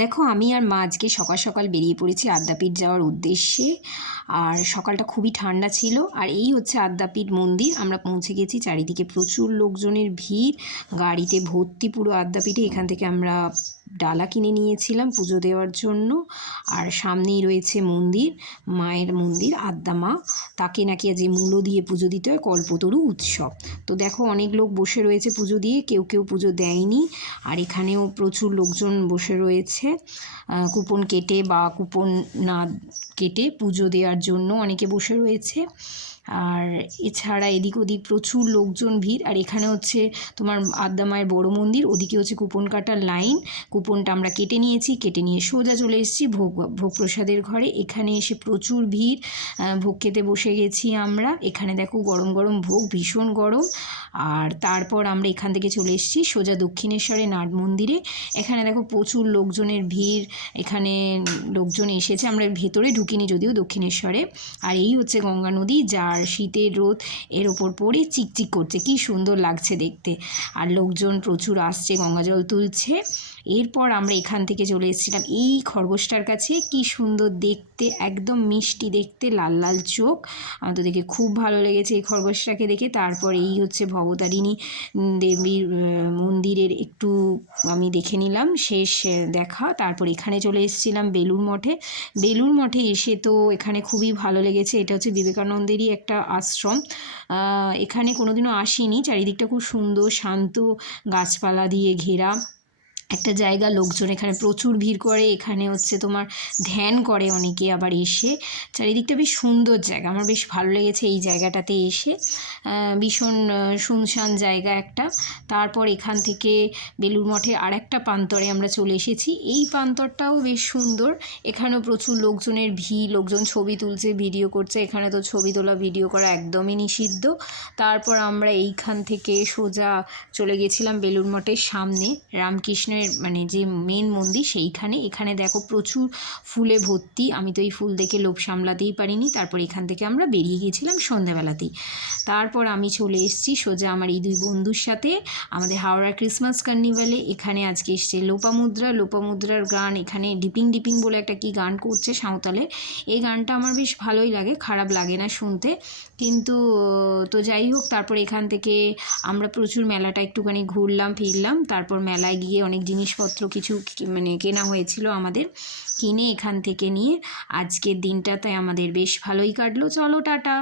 দেখো, আমি আর মা আজকে সকাল সকাল বেরিয়ে পড়েছি আদ্যাপীঠ যাওয়ার উদ্দেশ্যে। আর সকালটা খুবই ঠান্ডা ছিল। আর এই হচ্ছে আদ্যাপীঠ মন্দির। আমরা পৌঁছে গেছি, চারিদিকে প্রচুর লোকজনের ভিড়, গাড়িতে ভর্তি পুরো আদ্যাপীঠে। এখান থেকে আমরা ডালা কিনে নিয়েছিলাম পুজো দেওয়ার জন্য। আর সামনেই রয়েছে মন্দির, মায়ের মন্দির আদ্যা মা। তাকে নাকি আজ মূলো দিয়ে পুজো দিতে হয়, কল্পতরু উৎসব। তো দেখো, অনেক লোক বসে রয়েছে পুজো দিয়ে, কেউ কেউ পুজো দেয়নি। আর এখানেও প্রচুর লোকজন বসে রয়েছে কুপন কেটে বা কুপন না কেটে পুজো দেওয়ার জন্য অনেকে বসে রয়েছে। আর এছাড়া এদিক ওদিক প্রচুর লোকজন ভিড়। আর এখানে হচ্ছে তোমার আদ্যা মায়ের বড় মন্দির, ওদিকে হচ্ছে কুপন কাটার লাইন। কুপনটা আমরা কেটে নিয়েছি, কেটে নিয়ে সোজা চলে এসেছি ভোগ প্রসাদের ঘরে। এখানে এসে প্রচুর ভিড়, ভোগ খেতে বসে গেছি আমরা। এখানে দেখো গরম গরম ভোগ, ভীষণ গরম। আর তারপর আমরা এখান থেকে চলে এসেছি সোজা দক্ষিণেশ্বরে নাট মন্দিরে। এখানে দেখো প্রচুর লোকজনের ভিড়, এখানে লোকজন এসেছে। আমরা ভেতরে ঢুকিনি যদিও দক্ষিণেশ্বরে। আর এই হচ্ছে গঙ্গা নদী, যার শীতের রোদ এর ওপর পড়ে চিকচিক করছে, কি সুন্দর লাগছে দেখতে। আর লোকজন প্রচুর আসছে, গঙ্গা জল তুলছে। এরপর আমরা এখান থেকে চলে এসেছিলাম এই খরগোশটার কাছে। কি সুন্দর দেখতে, একদম মিষ্টি দেখতে, লাল লাল চোখ। আমার তো দেখে খুব ভালো লেগেছে এই খরগোশটাকে দেখে। তারপর এই হচ্ছে ভবতারিণী দেবীর মন্দিরের একটু আমি দেখে নিলাম, শেষ দেখা। তারপর এখানে চলে এসেছিলাম বেলুড় মঠে। বেলুড় মঠে এসে তো এখানে খুবই ভালো লেগেছে। এটা হচ্ছে বিবেকানন্দেরই একটা আশ্রম। এখানে কোনোদিনও আসিনি। চারিদিকটা খুব সুন্দর, শান্ত, গাছপালা দিয়ে ঘেরা একটা জায়গা। লোকজন এখানে প্রচুর ভিড় করে। এখানে হচ্ছে তোমার ধ্যান করে অনেকে আবার এসে। চারিদিকটা বেশ সুন্দর জায়গা, আমার বেশ ভালো লেগেছে এই জায়গাটাতে এসে। ভীষণ শুনশান জায়গা একটা। তারপর এখান থেকে বেলুড় মঠে আর একটা প্রান্তরে আমরা চলে এসেছি। এই প্রান্তরটাও বেশ সুন্দর। এখানেও প্রচুর লোকজনের ভিড়, লোকজন ছবি তুলছে, ভিডিও করছে। এখানে তো ছবি তোলা ভিডিও করা একদমই নিষিদ্ধ। তারপর আমরা এইখান থেকে সোজা চলে গেছিলাম বেলুড় মঠের সামনে রামকৃষ্ণের মানে যে মেন মন্দির সেইখানে। এখানে দেখো প্রচুর ফুলে ভর্তি, আমি তো এই ফুল দেখে লোভ সামলাতেই পারিনি। তারপর এখান থেকে আমরা বেরিয়ে গিয়েছিলাম সন্ধ্যাবেলাতেই। তারপর আমি চলে এসেছি সোজা আমার এই দুই বন্ধুর সাথে আমাদের হাওড়া ক্রিসমাস কার্নিভালে। এখানে আজকে এসছে লোপামুদ্রার গান। এখানে ডিপিং ডিপিং বলে একটা কি গান করছে সাঁওতালে। এই গানটা আমার বেশ ভালোই লাগে, খারাপ লাগে না শুনতে। কিন্তু তো যাই হোক, তারপর এখান থেকে আমরা প্রচুর মেলাটা একটুখানি ঘুরলাম ফিরলাম। তারপর মেলায় গিয়ে অনেক জিনিসপত্র কিছু মানে কেনা হয়েছিল আমাদের, কিনে এখান থেকে নিয়ে আজকের দিনটাতে আমাদের বেশ ভালোই কাটলো। চলো টাটা।